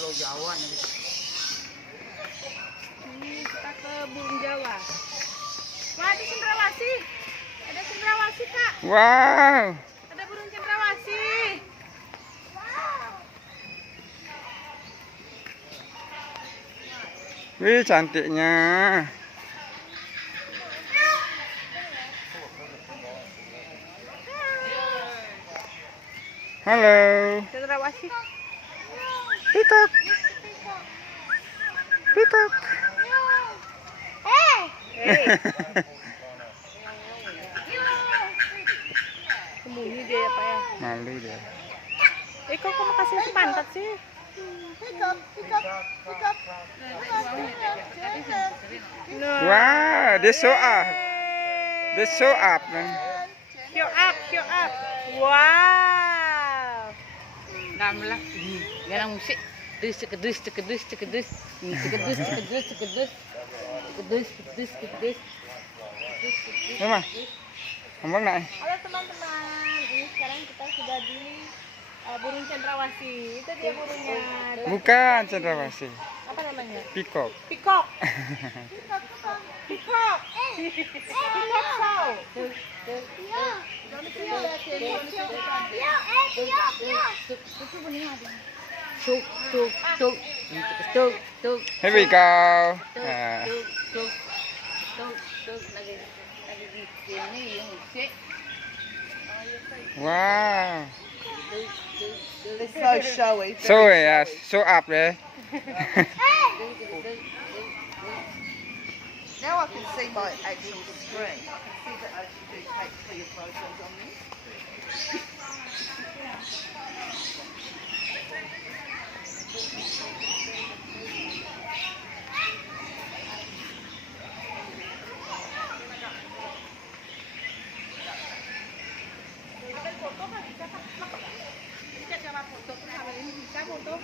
Pulau Jawa nih. Ini kita ke burung Jawa. Wah, ada cendrawasih. Ada cendrawasih, Kak. Wow. Ada burung cendrawasih. Wih, cantiknya. Halo. Cendrawasih. Peacock. Peacock. Hey. Sembunyi dia ya, Pak ya. Malu dia. Kok kamu kasih pantat sih? Wow, dia show up. Dia show up, man. Show up, show up. Wow. Namlah ini, yang musik. Cekedus. Mama, ngomong nak. Halo teman-teman, ini sekarang kita sudah di burung cendrawasih. Itu dia burungnya. Bukan cendrawasih. Apa namanya? Peacock. Peacock. Peacock. Peacock show. Here we go. Wow. It's so showy. So yeah, show up there. Now I can see my actual screen. I can see that I actually do take clear photos on this. Foto kan bisa, Kak. Bisa coba foto. Kalau ini bisa foto.